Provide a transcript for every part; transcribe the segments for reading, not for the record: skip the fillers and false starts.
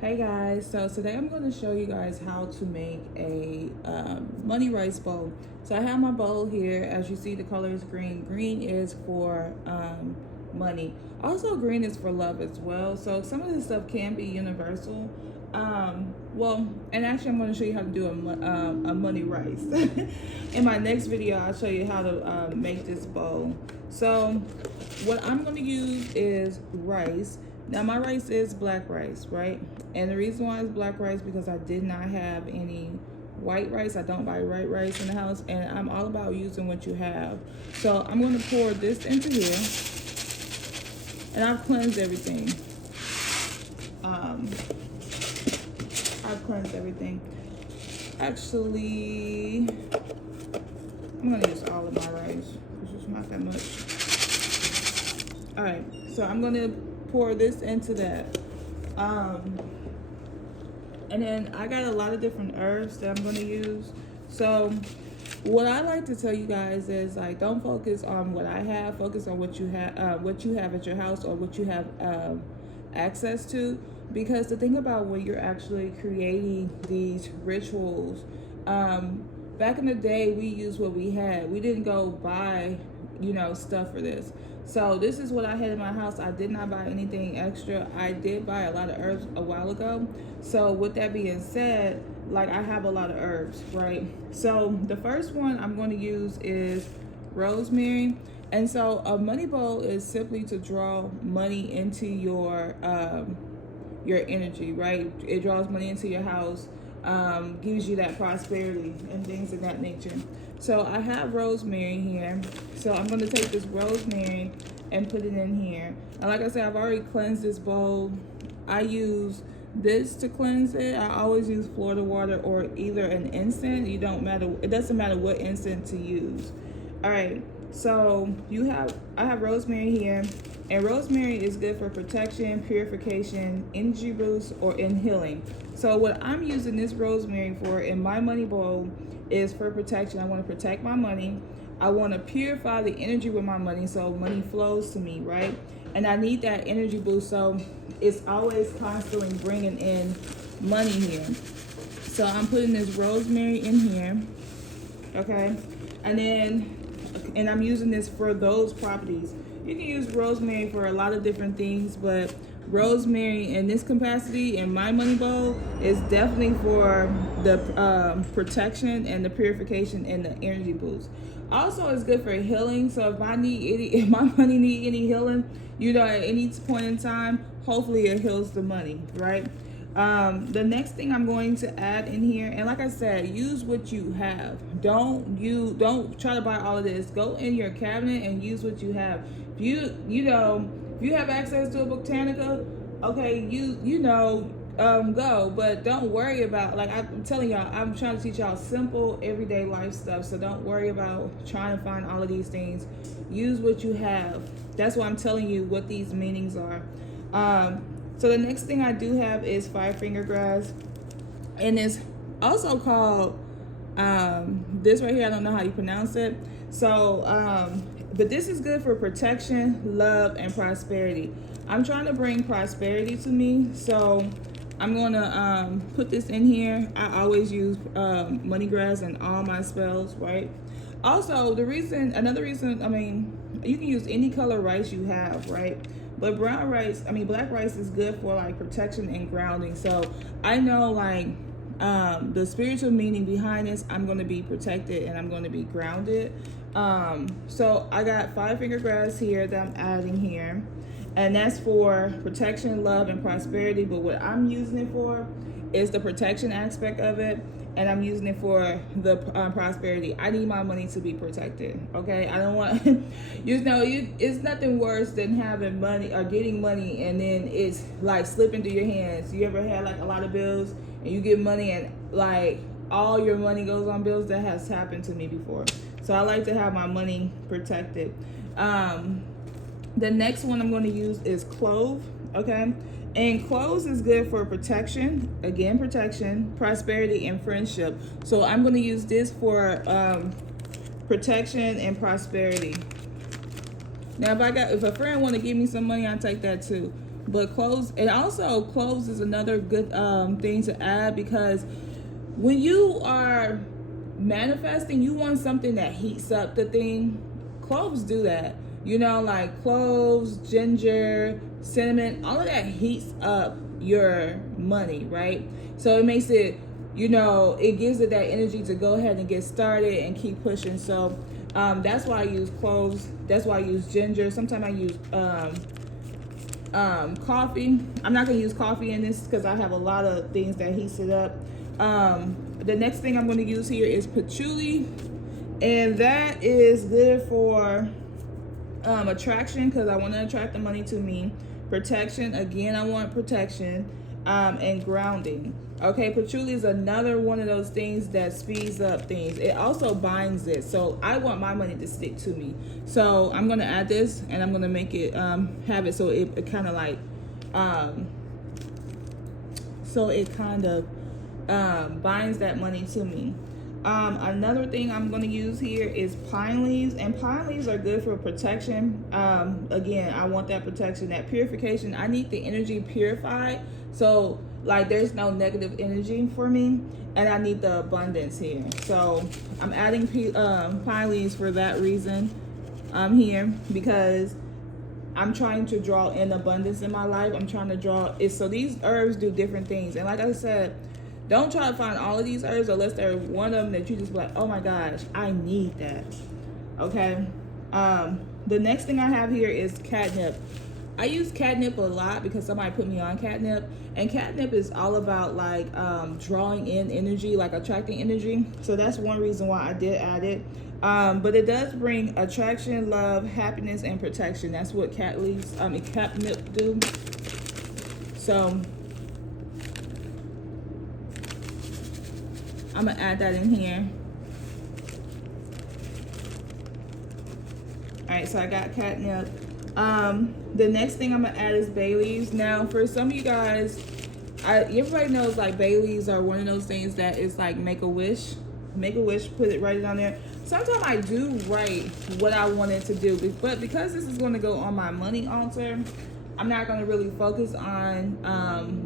Hey guys, so today I'm going to show you guys how to make a money rice bowl. So I have my bowl here. As you see, the color is green. Green is for money. Also, green is for love as well. So some of this stuff can be universal. And actually I'm going to show you how to do a money rice. In my next video, I'll show you how to make this bowl. So what I'm going to use is rice. Now my rice is black rice, right? And the reason why it's black rice because I did not have any white rice. I don't buy white rice in the house, and I'm all about using what you have. So I'm going to pour this into here, and I've cleansed everything. I've cleansed everything. Actually, I'm going to use all of my rice. It's just not that much. All right, so I'm going to pour this into that. And then I got a lot of different herbs that I'm going to use. So what I like to tell you guys is, like, don't focus on what I have. Focus on what you have at your house, or what you have access to. Because the thing about when you're actually creating these rituals, back in the day, we used what we had. We didn't go buy, stuff for this. So this is what I had in my house. I did not buy anything extra. I did buy a lot of herbs a while ago. So with that being said, like, I have a lot of herbs, right? So the first one I'm going to use is rosemary. And so a money bowl is simply to draw money into your energy, right? It draws money into your house, gives you that prosperity and things of that nature. So I have rosemary here. So I'm going to take this rosemary and put it in here. And like I said, I've already cleansed this bowl. I use this to cleanse it. I always use Florida water or either an incense. It doesn't matter what incense to use. All right. So I have rosemary here, and rosemary is good for protection, purification, energy boost, or in healing. So what I'm using this rosemary for in my money bowl is for protection. I want to protect my money. I want to purify the energy with my money so money flows to me, right? And I need that energy boost, so it's always constantly bringing in money here. So I'm putting this rosemary in here, okay? And I'm using this for those properties. You can use rosemary for a lot of different things, but rosemary in this capacity in my money bowl is definitely for the protection and the purification and the energy boost. Also, it's good for healing. So if my money need any healing, at any point in time, hopefully it heals the money, right? The next thing I'm going to add in here, and like I said, use what you have. Don't try to buy all of this. Go in your cabinet and use what you have. If you have access to a Botanica, okay, go, but don't worry about, like I'm telling y'all, I'm trying to teach y'all simple everyday life stuff. So don't worry about trying to find all of these things. Use what you have. That's why I'm telling you what these meanings are. So the next thing I do have is 5-finger grass, and it's also called this right here. I don't know how you pronounce it. So, but this is good for protection, love, and prosperity. I'm trying to bring prosperity to me, so I'm gonna put this in here. I always use money grass in all my spells, right? Also, another reason, you can use any color rice you have, right? But black rice is good for, like, protection and grounding. So I know, like, the spiritual meaning behind this, I'm going to be protected and I'm going to be grounded. So I got 5-finger grass here that I'm adding here. And that's for protection, love, and prosperity. But what I'm using it for is the protection aspect of it. And I'm using it for the prosperity. I need my money to be protected, okay? I don't want, it's nothing worse than having money or getting money and then it's, like, slipping through your hands. You ever had, like, a lot of bills and you get money and, like, all your money goes on bills? That has happened to me before. So I like to have my money protected. The next one I'm going to use is clove, okay? And cloves is good for protection, protection, prosperity, and friendship. So I'm going to use this for protection and prosperity. Now, if a friend want to give me some money, I'll take that too. But cloves, and also cloves is another good thing to add, because when you are manifesting, you want something that heats up the thing. Cloves do that. You know, like cloves, ginger, cinnamon, all of that heats up your money, right? So it makes it, you know, it gives it that energy to go ahead and get started and keep pushing. So that's why I use cloves. That's why I use ginger. Sometimes I use coffee. I'm not gonna use coffee in this because I have a lot of things that heats it up. The next thing I'm gonna use here is patchouli, and that is good for attraction, because I want to attract the money to me. Protection, again, I want protection, and grounding. Okay, patchouli is another one of those things that speeds up things. It also binds it, so I want my money to stick to me. So I'm gonna add this, and I'm gonna make it have it so it kind of like binds that money to me. Another thing I'm going to use here is pine leaves, and pine leaves are good for protection. Again, I want that protection, that purification. I need the energy purified, so like there's no negative energy for me, and I need the abundance here. So I'm adding pine leaves for that reason here, because I'm trying to draw in abundance in my life. I'm trying to draw it. So these herbs do different things, and like I said, don't try to find all of these herbs unless there's one of them that you just be like, oh my gosh, I need that. Okay. The next thing I have here is catnip. I use catnip a lot because somebody put me on catnip, and catnip is all about like drawing in energy, like attracting energy. So that's one reason why I did add it. But it does bring attraction, love, happiness, and protection. That's what catnip do. So I'm gonna add that in here. All right, so I got catnip. The next thing I'm gonna add is bay leaves. Now, for some of you guys, everybody knows like bay leaves are one of those things that is like make a wish, put it right on there. Sometimes I do write what I wanted to do, but because this is going to go on my money altar, I'm not going to really focus on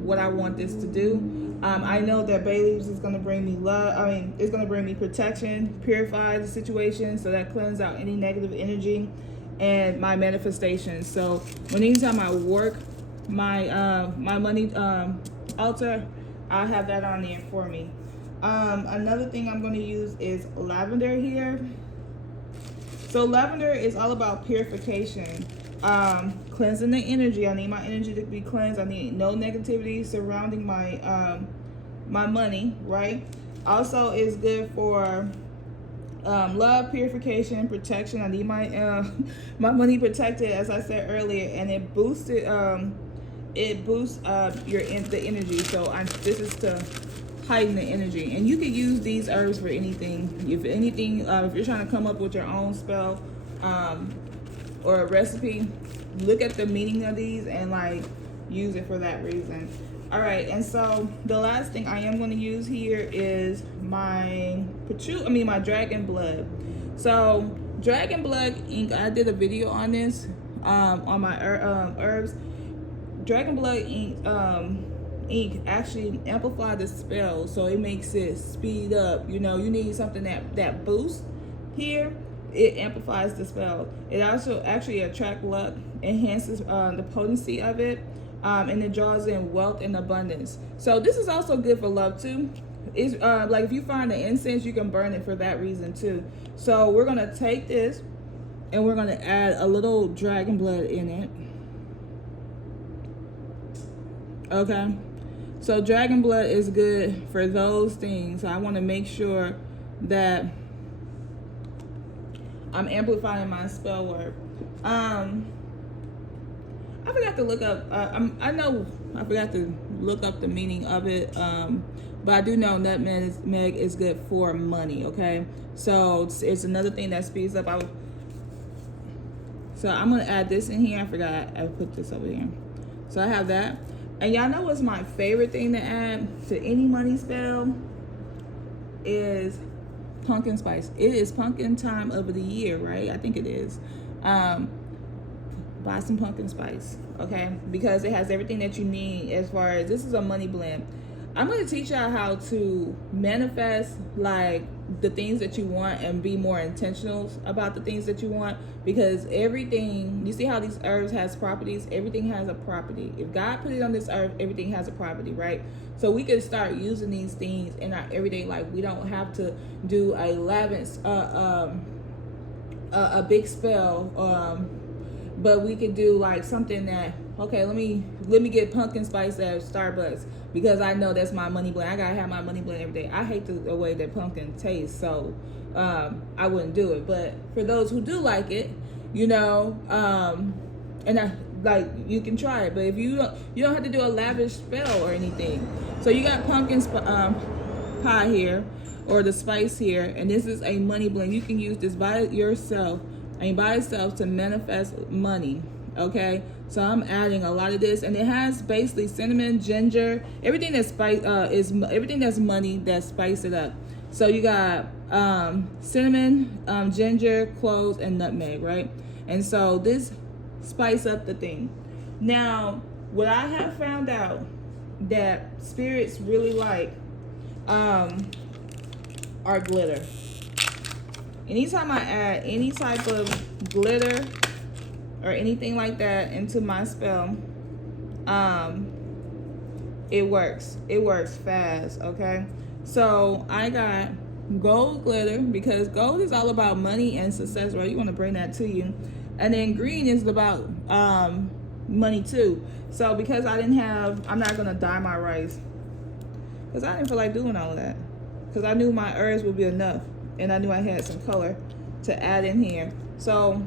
what I want this to do. I know that bay leaves is going to bring me love. I mean, it's going to bring me protection, purify the situation, so that cleanse out any negative energy and my manifestation. So anytime I work my my money altar, I'll have that on there for me. Another thing I'm going to use is lavender here. So lavender is all about purification, cleansing the energy. I need my energy to be cleansed. I need no negativity surrounding my my money, right? Also, it's good for love, purification, protection. I need my my money protected, as I said earlier, and it boosts it. It boosts the energy. So this is to heighten the energy, and you can use these herbs for anything. If anything, if you're trying to come up with your own spell or a recipe, look at the meaning of these and like use it for that reason. All right, and so the last thing I am going to use here is my my dragon blood. So dragon blood ink, I did a video on this on my herbs. Dragon blood ink actually amplify the spell, so it makes it speed up. You know, you need something that boosts here. It amplifies the spell. It also actually attracts luck, enhances the potency of it, and it draws in wealth and abundance. So this is also good for love too. It's like if you find the incense, you can burn it for that reason too. So we're gonna take this and we're gonna add a little dragon blood in it. Okay, so dragon blood is good for those things. So I want to make sure that I'm amplifying my spell work. I forgot to look up. I forgot to look up the meaning of it. But I do know nutmeg is good for money. Okay, so it's another thing that speeds up. So I'm gonna add this in here. I forgot I put this over here. So I have that. And y'all know what's my favorite thing to add to any money spell is pumpkin spice. It is pumpkin time of the year, right? I think it is. buy some pumpkin spice, okay? Because it has everything that you need as far as, this is a money blend. I'm going to teach y'all how to manifest like the things that you want and be more intentional about the things that you want, because everything, you see how these herbs has properties, everything has a property. If God put it on this earth, everything has a property, right? So we can start using these things in our everyday life. We don't have to do a lavish a big spell, but we could do like something that, okay, let me get pumpkin spice at Starbucks because I know that's my money blend. I gotta have my money blend every day. I hate the way that pumpkin tastes, so I wouldn't do it. But for those who do like it, you know, and I, like, you can try it. But if you don't have to do a lavish spell or anything. So you got pumpkin pie here, or the spice here, and this is a money blend. You can use this by yourself, by itself, to manifest money. Okay, so I'm adding a lot of this, and it has basically cinnamon, ginger, everything that's everything that's money that spice it up. So you got cinnamon, ginger, cloves, and nutmeg, right? And so this spice up the thing. Now, what I have found out that spirits really like are glitter. Anytime I add any type of glitter or anything like that into my spell, it works. It works fast, okay? So I got gold glitter, because gold is all about money and success, right? You want to bring that to you. And then green is about money too. So because I didn't have, I'm not going to dye my rice, because I didn't feel like doing all of that, because I knew my herbs would be enough, and I knew I had some color to add in here. So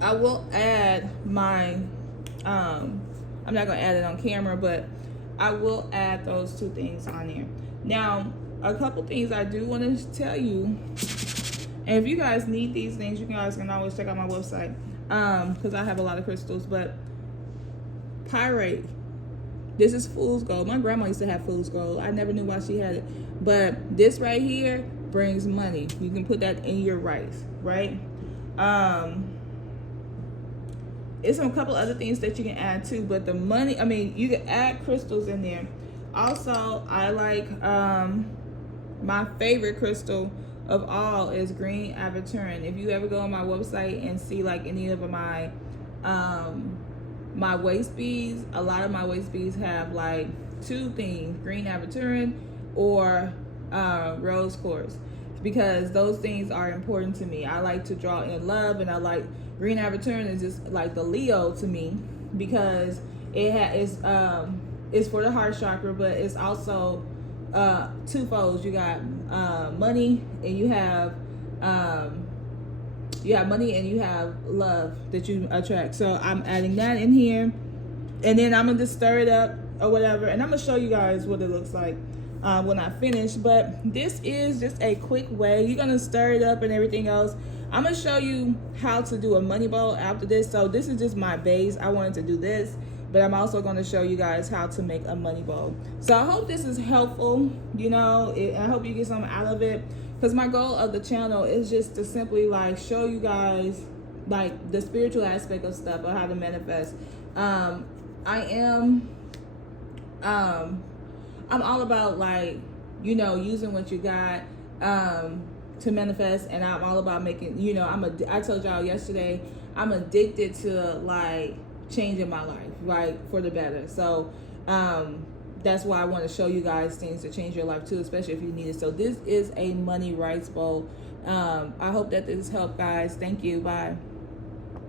I will add my I'm not gonna add it on camera, but I will add those two things on here. Now, a couple things I do want to tell you, and if you guys need these things, you guys can always check out my website, because I have a lot of crystals. But pyrite, this is fool's gold. My grandma used to have fool's gold. I never knew why she had it, but this right here brings money. You can put that in your rice, right? It's a couple other things that you can add too, but the money, I mean, you can add crystals in there. Also, I like, my favorite crystal of all is green aventurine. If you ever go on my website and see like any of my my waist beads, a lot of my waist beads have like two things: green aventurine or rose quartz, because those things are important to me. I like to draw in love, and I like green aventurine is just like the Leo to me, because it's for the heart chakra, but it's also twofold. You got money, and you have money, and you have love that you attract. So I'm adding that in here, and then I'm gonna just stir it up or whatever, and I'm gonna show you guys what it looks like when I finish. But this is just a quick way. You're gonna stir it up and everything else. I'm gonna show you how to do a money bowl after this. So this is just my base. I wanted to do this, but I'm also going to show you guys how to make a money bowl. So I hope this is helpful. You know, I hope you get something out of it, because my goal of the channel is just to simply like show you guys like the spiritual aspect of stuff, or how to manifest. I'm all about, like, you know, using what you got to manifest, and I'm all about making, you know, I told y'all yesterday, I'm addicted to like changing my life, right, for the better. So that's why I want to show you guys things to change your life too, especially if you need it. So this is a money rice bowl. I hope that this helped, guys. Thank you. Bye.